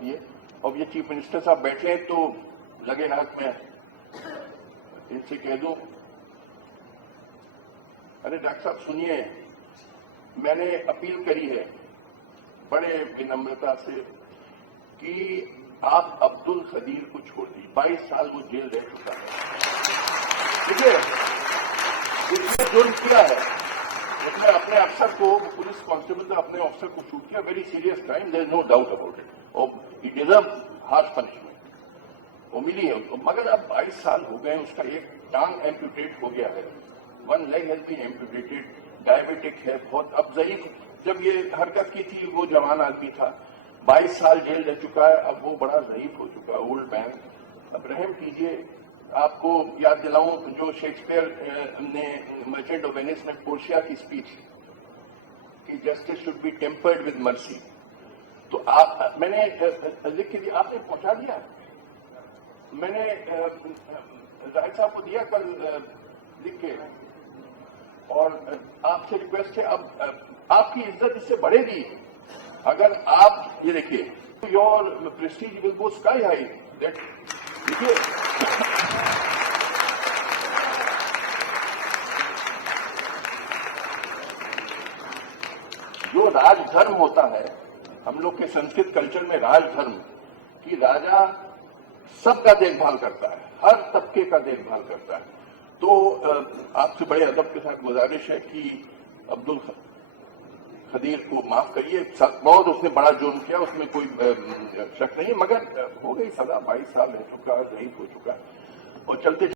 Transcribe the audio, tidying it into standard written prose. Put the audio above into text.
دیے. اب یہ چیف منسٹر صاحب بیٹھے ہیں تو لگے ہاتھ میں ان سے کہہ دوں, ارے ڈاکٹر صاحب سنیے, میں نے اپیل کری ہے بڑے ونمرتا سے کہ آپ عبد القدیر کو چھوڑ دیجیے. 22 سال وہ جیل رہ چکا ہے, ٹھیک ہے, اس نے جرم کیا ہے, اس نے اپنے افسر کو, پولیس کانسٹیبل نے اپنے افسر کو شوٹ کیا, very serious crime, there is no doubt about it, اور اٹ ڈیزرو ہارش پنشمنٹ, وہ ملی ہے. مگر اب 22 سال ہو گئے, اس کا ایک ٹانگ ایمپوٹیٹ ہو گیا ہے, 1 لیگ ہیز بین ایمپوٹیٹڈ, ڈائبیٹک ہے بہت, اب ضعیف. جب یہ حرکت کی تھی وہ جوان آدمی تھا, 22 سال جیل رہ چکا ہے, اب وہ بڑا ضعیف ہو چکا ہے, اولڈ مین. اب رحم کیجیے, آپ کو یاد دلاؤں جو شیکسپیئر نے مرچنٹ آف وینس میں پورشیا کی اسپیچ کہ justice should be tempered with mercy, تو آپ, میں نے لکھ کے دیا, آپ نے پہنچا دیا, میں نے زاہد صاحب کو دیا کل لکھ کے, اور آپ سے ریکویسٹ ہے, اب آپ کی عزت اس سے بڑھے گی اگر آپ یہ دیکھیے, your prestige will go sky high. دیکھیے جو راج دھرم ہوتا ہے, ہم لوگ کے سنسکرت کلچر میں راج دھرم کی راجا سب کا دیکھ بھال کرتا ہے, ہر طبقے کا دیکھ بھال کرتا ہے. تو آپ سے بڑے ادب کے ساتھ گزارش ہے کہ عبد القدیر کو معاف کریے, بہت اس نے بڑا جرم کیا, اس میں کوئی شک نہیں, مگر ہو گئی سزا, 22 سال رہ چکا ہے, ضعیف ہو چکا ہے, اور چلتے